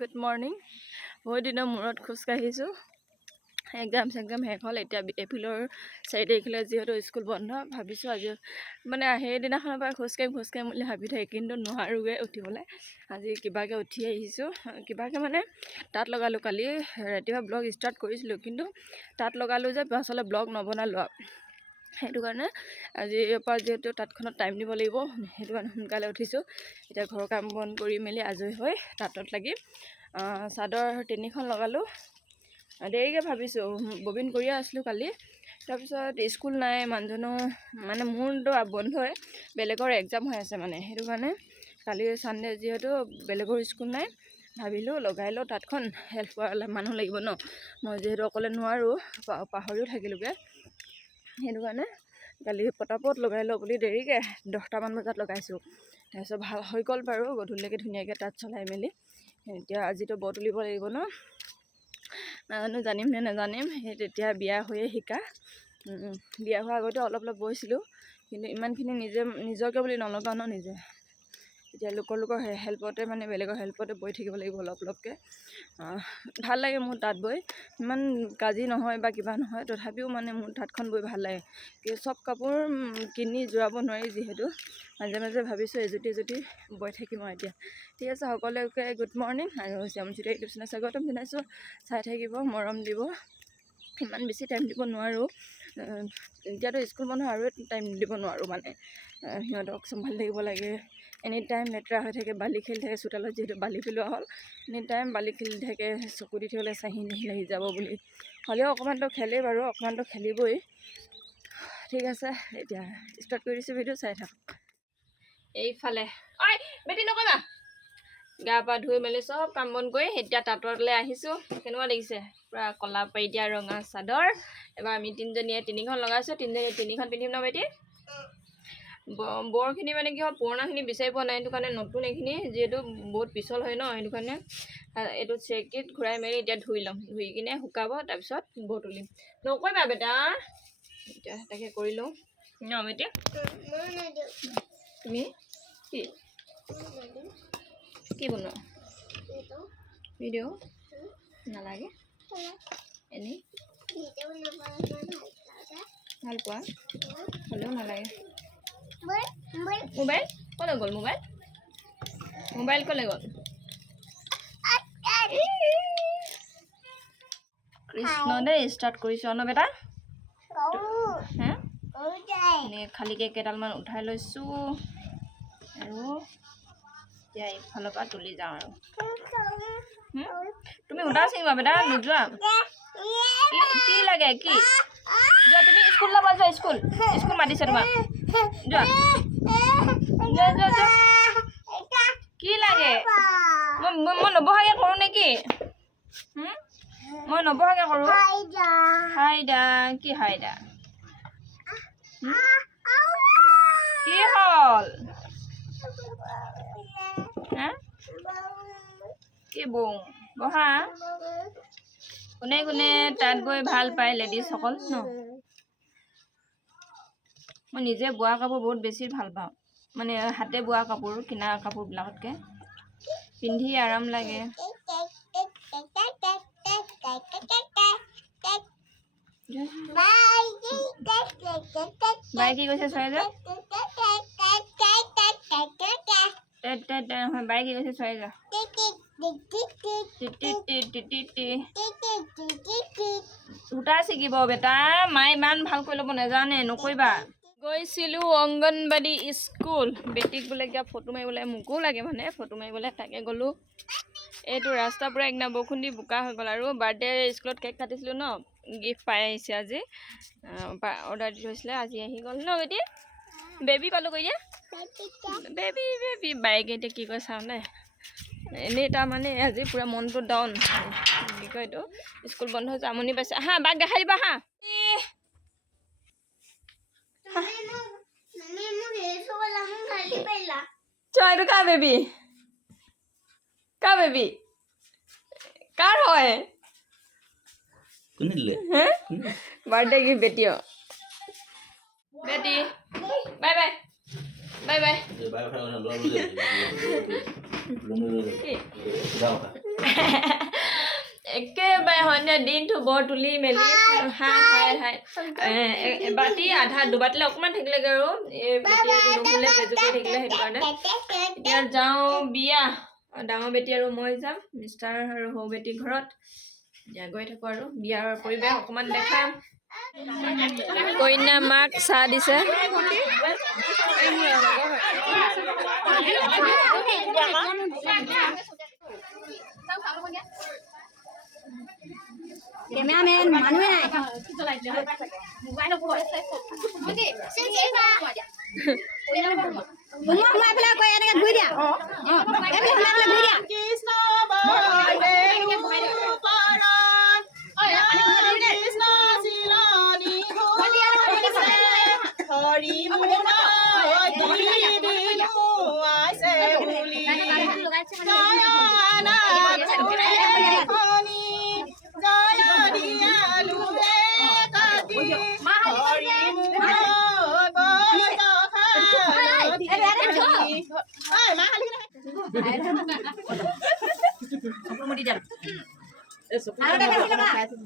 Good morning. বহুত দিনৰ মূৰত খোজকাঢ়িছোঁ। এক্সাম শেষ হ'ল। এতিয়া এপ্ৰিলৰ 4 তাৰিখলৈ যিহেতু স্কুল বন্ধ, ভাবিছোঁ আজি মানে সেইদিনাখনৰ পৰা খোজকাঢ়িম বুলি ভাবি থাকি কিন্তু নোৱাৰোগৈ উঠিবলৈ। আজি কিবাকৈ উঠি আহিছোঁ। কিবাকৈ মানে তাঁত লগালোঁ। কালি ৰাতিপুৱা ব্লগ ষ্টাৰ্ট কৰিছিলোঁ, কিন্তু তাঁত লগালোঁ যে পাছলৈ ব্লগ নবনালোঁ আৰু। সেইটো কাৰণে আজিৰ পৰা যিহেতু তাঁতখনত টাইম দিব লাগিব, সেইটো কাৰণে সোনকালে উঠিছোঁ। এতিয়া ঘৰৰ কাম বন কৰি মেলি আজৰি হৈ তাঁতত লাগি চাদৰ 3খন লগালোঁ। দেৰিকৈ ভাবিছোঁ, ববিন কৰিয়ে আছিলোঁ কালি। তাৰপিছত স্কুল নাই, মানুহজনো মানে মোৰতো বন্ধই, বেলেগৰ এক্সাম হৈ আছে মানে। সেইটো কাৰণে কালি ছানডে যিহেতু বেলেগৰ স্কুল নাই, ভাবিলোঁ লগাই লওঁ তাঁতখন, হেল্প কৰা মানুহ লাগিব ন। মই যিহেতু অকলে নোৱাৰোঁ, পাহৰিও থাকিলোঁগৈ। সেইটো কাৰণে কালি পটাপট লগাই লওঁ বুলি দেৰিকৈ 10টামান বজাত লগাইছোঁ। তাৰপিছত ভাল হৈ গ'ল বাৰু, গধূলিলৈকে ধুনীয়াকৈ তাঁত চলাই মেলি। এতিয়া আজিতো বৰ তুলিব লাগিব ন, নাজানো জানিম নে নাজানিম। সেই তেতিয়া বিয়া হৈয়ে শিকা। বিয়া হোৱাৰ আগতে অলপ বৈছিলোঁ, কিন্তু ইমানখিনি নিজকে বুলি নলগাওঁ ন নিজে। এতিয়া লোকৰ হেল্পতে মানে বেলেগৰ হেল্পতে বৈ থাকিব লাগিব অলপকৈ। ভাল লাগে মোৰ তাঁত বৈ, ইমান কাজি নহয় বা কিবা নহয়, তথাপিও মানে মোৰ তাঁতখন বৈ ভাল লাগে। চব কাপোৰ কিনি জোৰাব নোৱাৰি যিহেতু, মাজে মাজে ভাবিছোঁ এজুতি বৈ থাকিম আৰু এতিয়া। ঠিক আছে, সকলোকে গুড মৰ্ণিং। আৰু শ্যামজ্যোতি ইউটিউব চেনেল স্বাগতম জনাইছোঁ। চাই থাকিব, মৰম দিব। ইমান বেছি টাইম দিব নোৱাৰোঁ, এতিয়াতো স্কুল বন্ধ আৰু টাইম দিব নোৱাৰোঁ মানে। সিহঁতক চম্ভালি থাকিব লাগে। এনি টাইম লেতেৰা হৈ থাকে, বালি খেলি থাকে চোতালত, যিহেতু বালি পেলোৱা হ'ল। এনি টাইম বালি খেলি থাকে, চকু দি থাকিবলৈ চাহি লাগি যাব বুলি। হ'লেও অকণমানতো খেলেই বাৰু, অকণমানতো খেলিবই। ঠিক আছে, এতিয়া ষ্টাৰ্ট কৰি দিছোঁ, ভিডিঅ' চাই থাকক। এইফালে ঐ বেটি নকৰিবা। গা পা ধুই মেলি চব কাম বন কৰি এতিয়া তাঁতলৈ আহিছোঁ। কেনেকুৱা দেখিছে, পূৰা কলা পাৰি দিয়া ৰঙা চাদৰ। এবাৰ আমি তিনিজনীয়ে 3খন লগাইছোঁ, 3খন পিন্ধিম ন বেটি। বৰখিনি মানে কি হ'ল, পুৰণাখিনি বিচাৰি পোৱা নাই, সেইটো কাৰণে নতুন এইখিনি যিহেতু বহুত পিছল হয় ন, সেইটো কাৰণে এইটো চেকিত ঘূৰাই মেলি এতিয়া ধুই ল'ম। ধুই কিনে শুকাব, তাৰপিছত বৰ তুলিম। নকৰিবা বেটা, এতিয়া তাকে কৰি লওঁ ন বেটি। তুমি কি বনোৱা ভিডিঅ' নালাগে, এনেই ভাল পোৱা হ'লেও নালাগে। মোবাইল ক'লৈ গ'ল, মোবাইল ক'লৈ গ'ল। কৃষ্ণ দেই, ষ্টাৰ্ট কৰিছোঁ ন বেটা। হে খালীকৈ কেইডালমান উঠাই লৈছোঁ আৰু এতিয়া এইফালৰ পৰা তুলি যাওঁ আৰু। তুমি সূতা ছিঙিবা বেটা, নোযোৱা। কি লাগে, কি যোৱা তুমি স্কুল যাব, যোৱা স্কুল মাতিছে তোমাক, যোৱা। কি লাগে, মই নবহাকৈ কৰোঁ নেকি, মই নবহাকৈ কৰোঁ। হাইদা, কি হাইদা, কি হ'ল, কি বৌ বহা। কোনে কোনে তাঁত বৈ ভাল পায় লেডিজসকল ন। মই নিজে বোৱা কাপোৰ বহুত বেছি ভাল পাওঁ, মানে হাতে বোৱা কাপোৰ, কিনা কাপোৰবিলাকতকৈ পিন্ধি আৰাম লাগে। বাই কি কৈছে চোৱাই যা, নহয় বাই কি কৈছে চোৱাই যা। সূতা ছিগিব বেটা, মায়ে ইমান ভালকৈ ল'ব নাজানে, নকৰিবা। গৈছিলোঁ অংগনবাদী স্কুল, বেটিক বোলে কিবা ফটো মাৰিবলৈ, মোকো লাগে মানে ফটো মাৰিবলৈ, তাকে গ'লোঁ। এইটো ৰাস্তা পূৰা একদম বৰষুণ দি বোকা হৈ গ'ল। আৰু বাৰ্থডে স্কুলত কেক কাটিছিলোঁ ন, গিফ্ট পাই আহিছে আজি। অৰ্ডাৰ দি থৈছিলে, আজি আহি গ'ল ন বেটি। বেবী পালোঁ কৈ দিয়া, বেবী বাইকে এতিয়া কি কয় চাওঁ দে। এনেই তাৰমানে আজি পূৰা মনটো ডাউন, কি কয় এইটো, স্কুল বন্ধ হৈছে, আমনি পাইছে। হা বাক দেখাই দিবা হা। এইটো কাৰ বেবী, কাৰ হয়, বাৰ্থডে গিফ্ট বেটি। বেটি বাই বাই, বাই বাই। একেবাৰে সন্ধিয়া দিনটো বৰ তুলি মেলি হাই এবাতি আধা দুবাতিলে অকণমান থাকিলেগৈ আৰু এই বেটী নুশুলে বেজুকাই থাকিলে সেইটো কাৰণে এতিয়া যাওঁ বিয়া ডাঙৰ বেটী আৰু মই যাম মিষ্টাৰ আৰু সৰু বেটীৰ ঘৰত এতিয়া গৈ থাকোঁ আৰু বিয়াৰ পৰিৱেশ অকণমান দেখাম কইনা মাক চাহ দিছে কেমেৰামেন মানুহে নাই সোমাই পেলাই কৈ এনেকে ঘূৰি দিয়া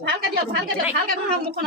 ভালকে দিয়ক ভালকে মুখখন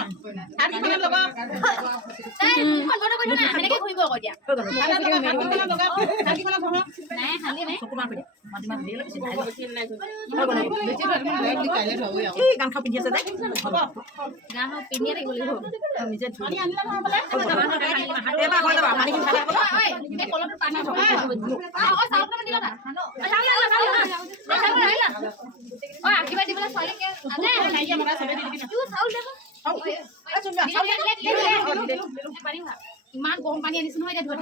ইমান গৰম পানী আনিছো নহয় এতিয়া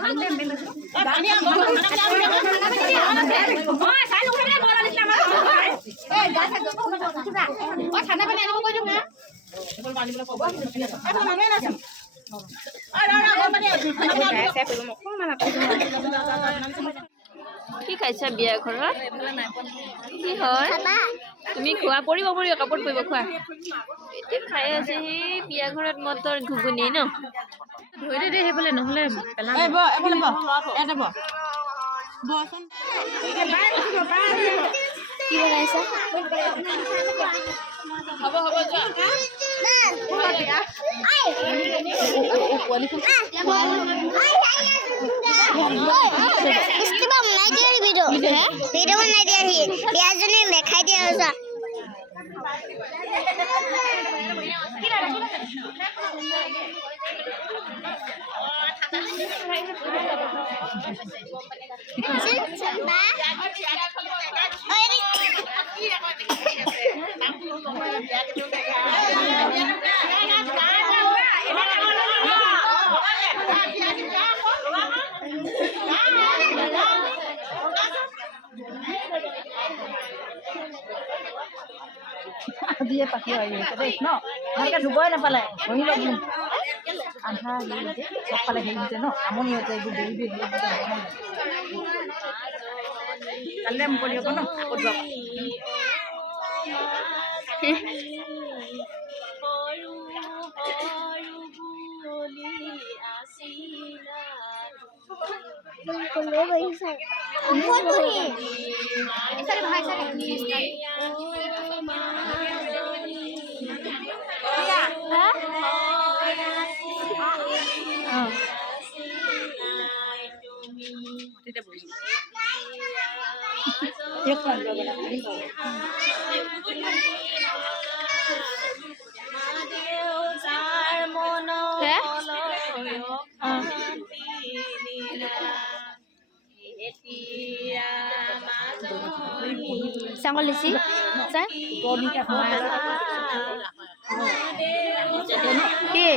ঠাণ্ডা পানী আনিব কৈ দিওঁ কি খাইছা বিয়া ঘৰত কি হয় তুমি খোৱা পৰিব কাপোৰ পৰিব খোৱা এতিয়া খাই আছে সেই বিয়া ঘৰত মটৰ ঘুগুনি ন ধৰি দে সেইফালে নহ'লে কি বনাইছা হ'ব যোৱা ভিডিঅ বনাই দিয়া বিয়াজনী দেখাই দিয়া দিয়ে পাখি হৈ গৈছে দেই ন ভালকৈ ধুবই নাপালে বহি ল'ব আধা হেৰি হৈছে চবফালে হেৰি হৈছে ন আমনি হৈছে এইবোৰ দেৰি কালিলৈ মুকলি হ'ব ন আকৌ যোৱা চাংগল লিচি কি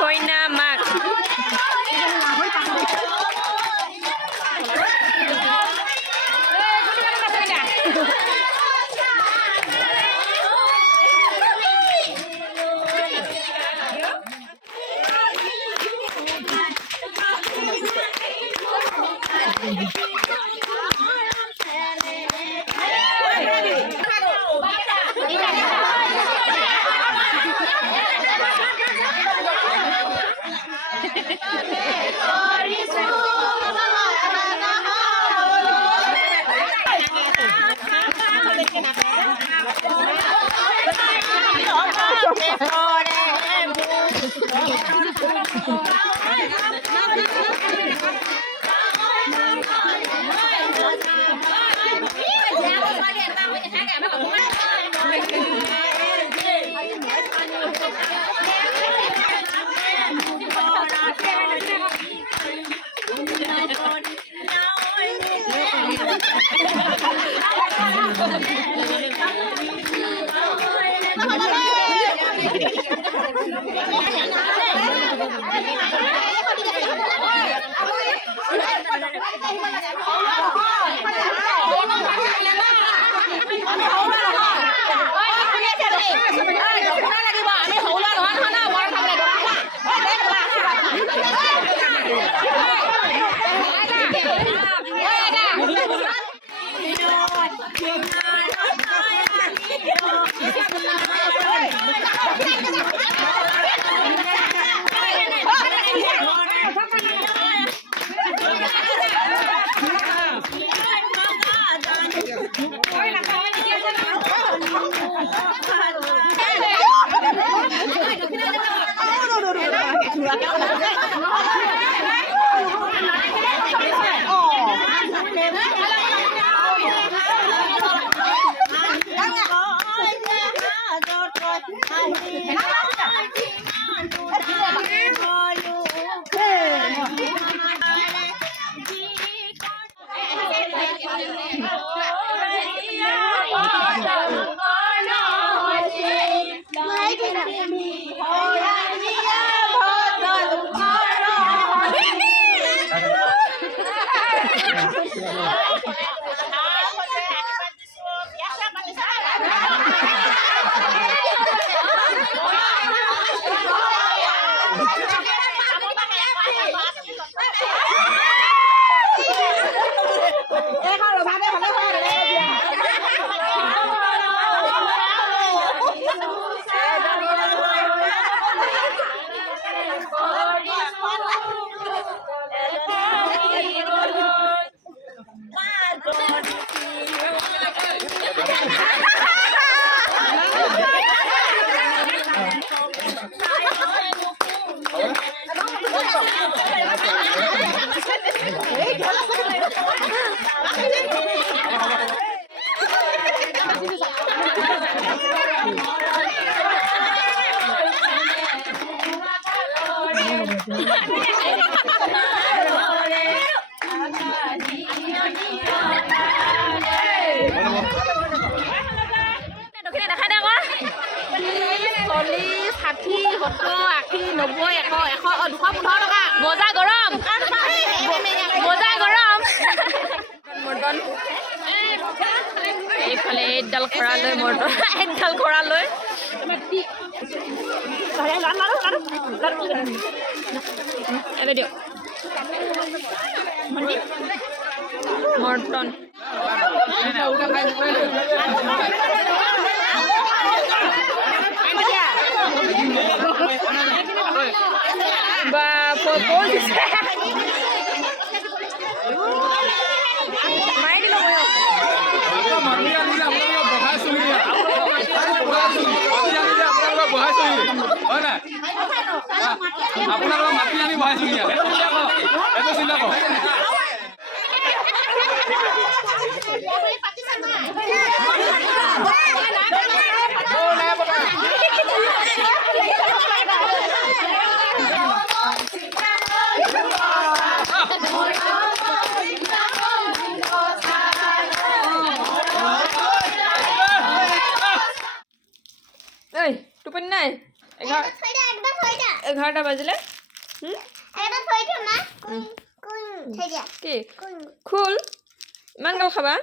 কইনা মাক এইফালে এডাল খৰা লৈ মৰ্টন এডাল খৰা লৈ দিয়ক মৰ্টন বা মাৰি দিলো আপোনালোকৰ মাটি আনি বহাইছো এইটো চিন্তা কৰক 11টা বাজিলে কি খোল ইমান গাল খাবা